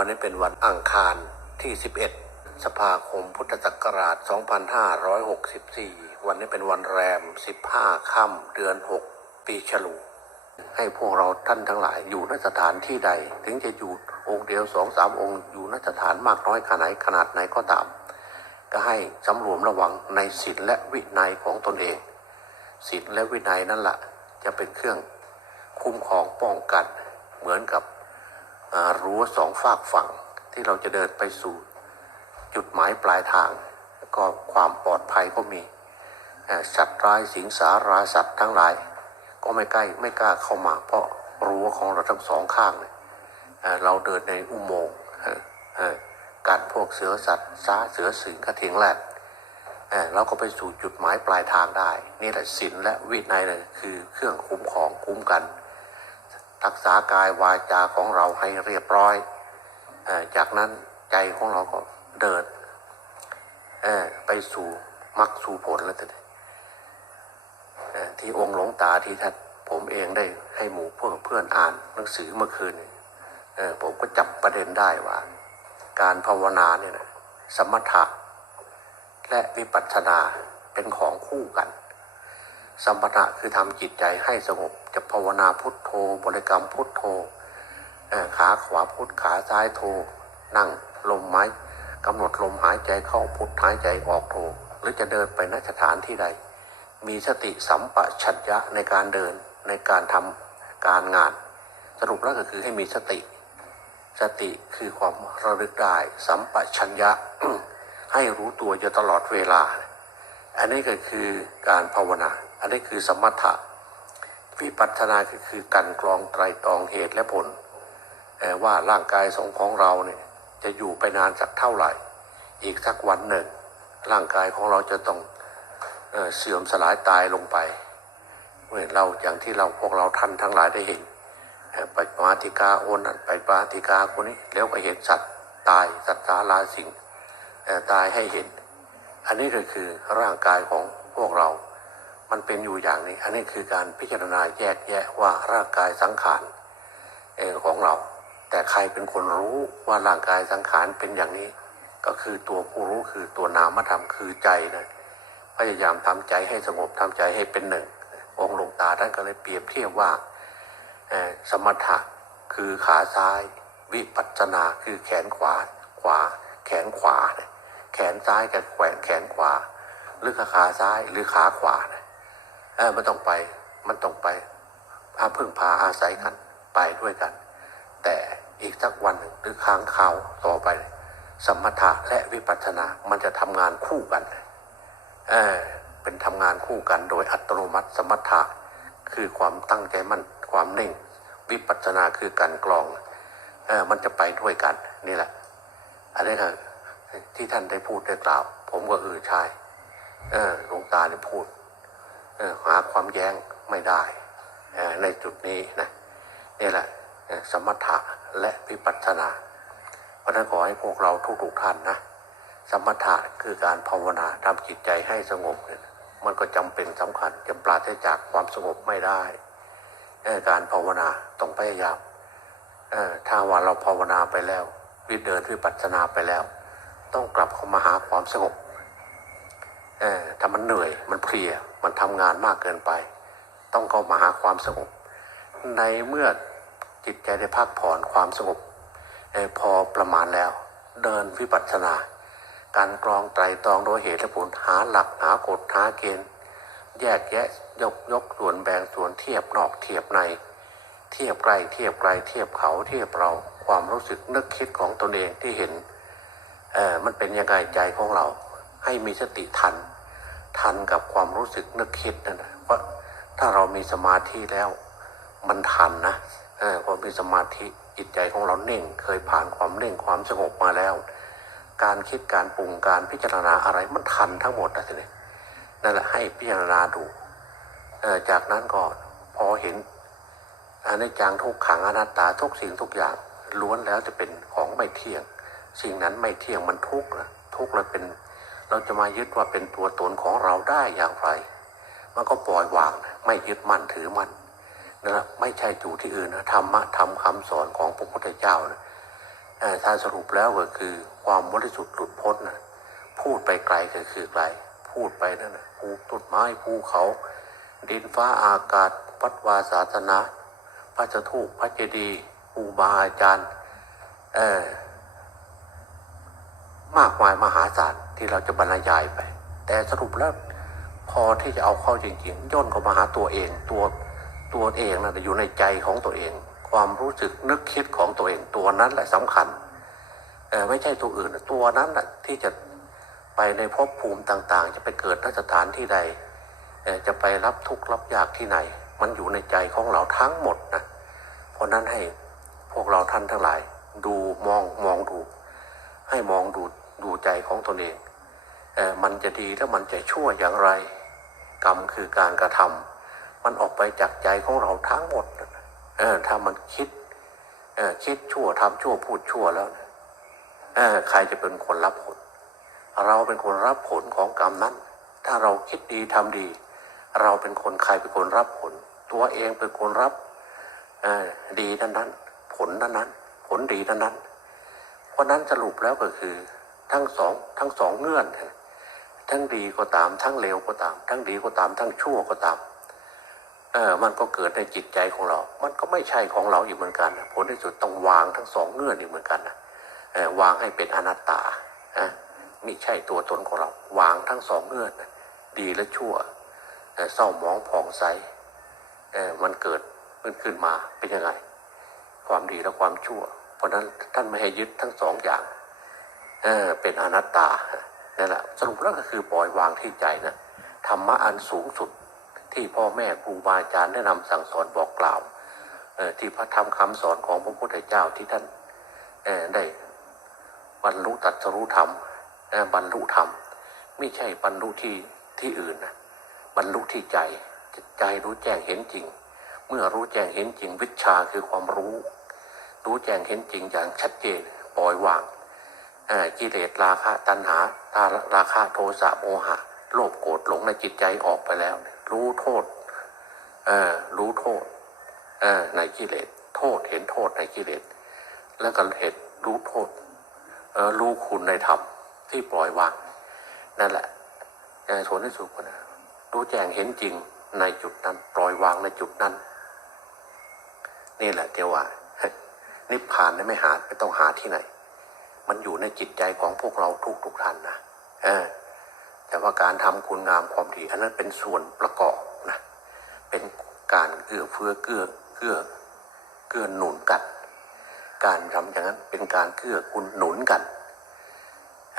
วันนี้เป็นวันอังคารที่ 11 สภาคมพุทธศักราช 2564 วันนี้เป็นวันแรม 15 ค่ำเดือน 6 ปีฉลูให้พวกเราท่านทั้งหลายอยู่ณสถานที่ใด ถึงจะอยู่องค์เดียวสองสามองค์ อยู่ณสถานมากน้อยขนาดไหนขนาดไหนก็ตาม ก็ให้สำรวมระวังในศีลและวินัยของตนเองศีลและวินัยนั่นแหละจะเป็นเครื่องคุ้มครองป้องกันเหมือนกับ รั้วสองฝากฝั่งที่เราจะเดินไปสู่จุดหมายปลายทางแล้วก็ความปลอดภัยก็มีสัตว์ร้ายสิงสาราสัตว์ทั้งหลาย ก็ไม่ใกล้ไม่กล้าเข้ามา เพราะรั้วของเราทั้งสองข้างเนี่ยเราเดินในอุโมงค์การพวกเสือสัตว์ซาเสือสิงกระทิงแรดเอ่อเราก็ไปสู่จุดหมายปลายทางได้ นี่แหละศีลและวินัยเลยคือเครื่องคุ้มครองคุ้มกัน รักษากายวาจาของเราให้เรียบร้อย จากนั้นใจของเราก็เดินไปสู่มรรคสู่ผลแล้วแต่ที่องค์หลวงตาที่ท่านผมเองได้ให้หมู่เพื่อนเพื่อนอ่านหนังสือเมื่อคืนผมก็จับประเด็นได้ว่า การภาวนาเนี่ยนะสมถะและวิปัสสนาเป็นของคู่กัน สัมปทะคือทำจิตใจให้สงบจะภาวนาพุทโธบริกรรมพุทโธขาขวาพุทขาซ้ายโธนั่งลมไม้กำหนดลมหายใจเข้าพุทหายใจออกโธหรือจะเดินไปนสถานที่ใด มีสติสัมปชัญญะในการเดินในการทำการงาน สรุปแล้วก็คือให้มีสติ สติคือความระลึกได้ สัมปชัญญะให้รู้ตัวอยู่ตลอดเวลา อันนี้ก็คือการภาวนา อันนี้คือสมถะ วิปัสสนาก็คือการกรองไตรตรองเหตุและผล ว่าร่างกายสองของเราเนี่ยจะอยู่ไปนานสักเท่าไหร่ อีกสักวันหนึ่ง ร่างกายของเราจะต้องเออเสื่อมสลายตายลงไปเมื่อเราอย่างที่เราพวกเราท่านทั้งหลายได้เห็นไปมาติกาโอนนั่นไปปาติกาคนนี้แล้วก็เห็นสัตว์ตายสัตว์สาราสิงเอ่อตายให้เห็น อันนี้ก็คือร่างกายของพวกเรา มันเป็นอยู่อย่างนี้ อันนี้คือการพิจารณาแยกแยะว่าร่างกายสังขารเอ่อของเรา แต่ใครเป็นคนรู้ว่าร่างกายสังขารเป็นอย่างนี้ ก็คือตัวผู้รู้คือตัวนามธรรมคือใจนะพยายามทำใจให้สงบทำใจให้เป็นหนึ่ง องค์หลวงตาท่านก็เลยเปรียบเทียบว่าสมถะคือขาซ้าย วิปัสสนาคือแขนขวาขวา แขนขวาเนี่ย แขนซ้ายกับแขวนแขนขวา หรือขาซ้ายหรือขาขวาเนี่ยเออมันต้องไปมันต้องไปพาพึ่งพาอาศัยกันไปด้วยกัน แต่อีกสักวันหนึ่งหรือค้างคราวต่อไป สมถะและวิปัสสนา มันจะทำงานคู่กันเออเป็นทำงานคู่กันโดยอัตโนมัติสมถะคือความตั้งใจมั่นความนิ่ง วิปัสสนาคือการกรองเออมันจะไปด้วยกันนี่แหละ อันนี้คือ ที่ท่านได้พูดได้กล่าว ผมก็เออใช่เออหลวงตาเนี่ยพูด เออหาความแย้งไม่ได้ในจุดนี้นะนี่แหละสมถะและวิปัสสนาเพราะนั้นขอให้พวกเราทุกๆท่านนะสมถะคือการภาวนาทำจิตใจให้สงบเนี่ยมันก็จำเป็นสำคัญจะปราศจากความสงบไม่ได้การภาวนาต้องพยายามถ้าว่าเราภาวนาไปแล้ววิเดินวิปัสสนาไปแล้ว ต้องกลับเข้ามาหาความสงบเออถ้ามันเหนื่อยมันเพลียมันทำงานมากเกินไป ต้องเข้ามาหาความสงบ ในเมื่อจิตใจได้พักผ่อนความสงบเออพอประมาณแล้ว เดินวิปัสสนา การกรองไตรตรองโดยเหตุและผลหาหลักหากฎหาเกณฑ์ แยกแยะยกยกส่วนแบ่งส่วนเทียบนอกเทียบใน เทียบใกล้เทียบไกลเทียบเขาเทียบเราความรู้สึกนึกคิดของตนเองที่เห็น มันเป็นยังไงใจของเรา ให้มีสติทัน ทันกับความรู้สึกนึกคิดนั่นนะเพราะถ้าเรามีสมาธิแล้วมันทันนะเออพอมีสมาธิจิตใจของเราเน่ง เคยผ่านความเน่งความสงบมาแล้ว การคิดการปรุงการพิจารณาอะไรมันทันทั้งหมดนะทีนี้นั่นแหละให้พิจารณาดูเออจากนั้นก็พอเห็นอนิจจังทุกขังอนัตตาทุกสิ่งทุกอย่างล้วนแล้วจะเป็นของไม่เที่ยง สิ่งนั้นไม่เที่ยงมันทุกข์นะทุกข์แล้วเป็น เราจะมายึดว่าเป็นตัวตนของเราได้อย่างไร มันก็ปล่อยวางไม่ยึดมั่นถือมั่นนะไม่ใช่อยู่ที่อื่นนะธรรมะธรรมคำสอนของพระพุทธเจ้านะถ้าสรุปแล้วก็คือความบริสุทธิ์หลุดพ้นนะพูดไปไกลก็คือไกล พูดไปนั่นนะภูต้นไม้ภูเขา ดินฟ้าอากาศวัดวาศาสนา พระเจ้าทูปพระเจดีย์ครูบาอาจารย์ เออ มากมายมหาศาลที่เราจะบรรยายไป แต่สรุปแล้วพอที่จะเอาเข้าจริงๆ ย่นเข้ามาหาตัวเองตัวตัวเองนะอยู่ในใจของตัวเอง ความรู้สึกนึกคิดของตัวเองตัวนั้นแหละสำคัญไม่ใช่ตัวอื่นตัวนั้นแหละที่จะไปในภพภูมิต่างๆ จะไปเกิดนสถานที่ใดจะไปรับทุกข์รับยากที่ไหน มันอยู่ในใจของเราทั้งหมดนะเพราะนั้นให้พวกเราท่านทั้งหลาย ดูมองมองดู ให้มองดู ดูใจของตนเองเออมันจะดีแล้วมันจะชั่วอย่างไร กรรมคือการกระทำมันออกไปจากใจของเราทั้งหมดเออถ้ามันคิดเออคิดชั่วทำชั่วพูดชั่วแล้วเออใครจะเป็นคนรับผล เราเป็นคนรับผลของกรรมนั้น ถ้าเราคิดดีทำดี เราเป็นคนใครเป็นคนรับผล ตัวเองเป็นคนรับดีนั้นนั้นผลนั้นนั้นผลดีนั้นนั้นเพราะนั้นสรุปแล้วก็คือ ทั้งสองทั้งสองเงื่อน ทั้งดีก็ตาม ทั้งเลวก็ตาม ทั้งดีก็ตาม ทั้งชั่วก็ตามเออมันก็เกิดในจิตใจของเรา มันก็ไม่ใช่ของเราอีกเหมือนกันผลที่สุดต้องวางทั้งสองเงื่อนอีกเหมือนกันนะเออวางให้เป็นอนัตตานะไม่ใช่ตัวตนของเรา วางทั้งสองเงื่อน ดีและชั่วเศร้ามองผ่องใสเออมันเกิดมันขึ้นมาเป็นยังไง ความดีและความชั่ว เพราะนั้นท่านไม่ให้ยึดทั้งสองอย่าง เออเป็นอนัตตานั่นแหละสรุปแล้วก็คือปล่อยวางที่ใจนะธรรมะอันสูงสุดที่พ่อแม่ครูบาอาจารย์แนะนำสั่งสอนบอกกล่าวเออที่พระธรรมคำสอนของพระพุทธเจ้าที่ท่านอได้บรรลุตรัสรู้ธรรมบรรลุธรรม ไม่ใช่บรรลุที่ที่อื่นนะบรรลุที่ใจใจรู้แจ้งเห็นจริง เมื่อรู้แจ้งเห็นจริงวิชาคือความรู้ รู้แจ้งเห็นจริงอย่างชัดเจนปล่อยวาง กิเลสราคะตัณหาตาราคะโทสะโมหะ โลภโกรธหลงในจิตใจออกไปแล้วเนี่ยรู้โทษเออรู้โทษในกิเลสโทษเห็นโทษในกิเลสแล้วก็เห็นรู้โทษรู้คุณในธรรมที่ปล่อยวางนั่นแหละเอ่อส่วนที่สุดนะรู้แจ้งเห็นจริงในจุดนั้น ปล่อยวางในจุดนั้น นี่แหละเดียวว่านิพพานไม่หาไม่ต้องหาที่ไหน มันอยู่ในจิตใจของพวกเราทุกทุกๆท่านนะอแต่ว่าการทำคุณงามความดี อันนั้นเป็นส่วนประกอบนะเป็นการเอื้อเฟื้อเกื้อเกื้อเกื้อหนุนกันการทำอย่างนั้นเป็นการเกื้อกูลหนุนกัน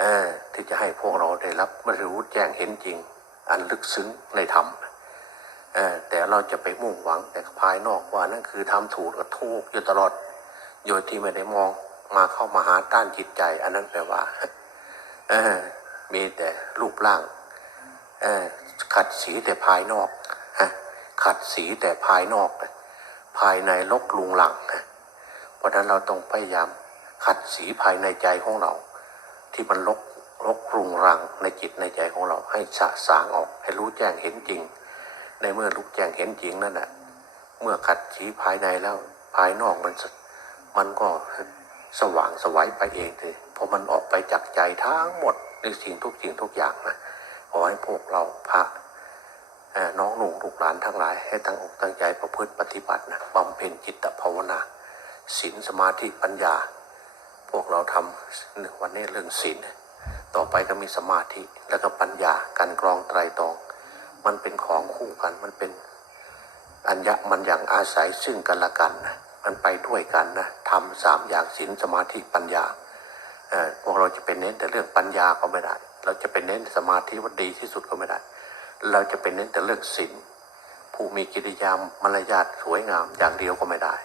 อที่จะให้พวกเราได้รับม่รู้แจ้งเห็นจริง อันลึกซึ้งในธรรมแต่เราจะไปมุ่งหวังแต่ภายนอกว่านั่นคือทำถูกก็ถูกอยู่ตลอดโดยที่ไม่ได้มอง มาเข้ามาหาด้านจิตใจ อันนั้นแปลว่าเอมีแต่รูปร่างอขัดสีแต่ภายนอกขัดสีแต่ภายนอก ภายในลกลุงหลังเพราะฉะนั้นเราต้องพยายาม ขัดสีภายในใจของเรา ที่มันลกลกรุงรังในจิตในใจของเราให้สะสางออก ให้รู้แจ้งเห็นจริง ในเมื่อรู้แจ้งเห็นจริงนั่นแหะเมื่อขัดสีภายในแล้ว ภายนอกมันมันก็ สว่างสวัยไปเองเลยเพราะมันออกไปจากใจทั้งหมดในสิ่งทุกสิ่งทุกอย่างนะขอให้พวกเราพระน้องหนุ่งลูกหลานทั้งหลาย ให้ตั้งอกตั้งใจประพฤติปฏิบัตินะบำเพ็ญจิตภาวนาศีลสมาธิปัญญา พวกเราทำวันนี้เรื่องศีลต่อไปก็มีสมาธิแล้วก็ปัญญาการกรองไตรตรอง มันเป็นของคู่กันมันเป็นอัญญะมันอย่างอาศัยซึ่งกันและกันนะันไปด้วยกันนะทำสามอย่างศีลสมาธิปัญญาพวกเราจะเป็นเน้นแต่เรื่องปัญญาก็ไม่ได้ เราจะเป็นเน้นสมาธิว่าดีที่สุดก็ไม่ได้ เราจะเป็นเน้นแต่เรื่องศีลผู้มีกิริยามารยาทสวยงามอย่างเดียวก็ไม่ได้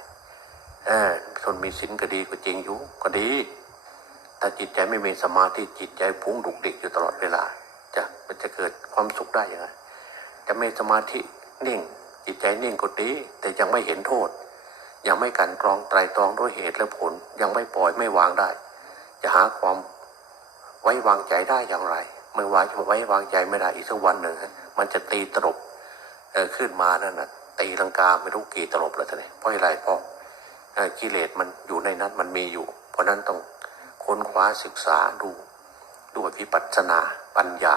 เออคนมีศีลก็ดีก็จริงอยู่ก็ดีแต่จิตใจไม่มีสมาธิจิตใจพุ่งดุกดิกอยู่ตลอดเวลา จะมันจะเกิดความสุขได้ยังไงจะมีสมาธินิ่ง จิตใจนิ่งก็ดี แต่ยังไม่เห็นโทษ ยังไม่กันกรองไตรตรองด้วยเหตุและผล ยังไม่ปล่อยไม่วางได้ จะหาความไว้วางใจได้อย่างไรไม่วางจะไว้วางใจไม่ได้อีกสักวันหนึ่งมันจะตีตลบเออขึ้นมานั่นนะตีลังกาไม่รู้กี่ตลบแล้วท่านเองพราะอะไรเพราะเอ่อกิเลสมันอยู่ในนั้นมันมีอยู่ เพราะนั้นต้องค้นคว้าศึกษาดูด้วยวิปัสสนาปัญญา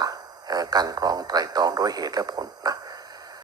การกรองไตรตรองด้วยเหตุและผลนะ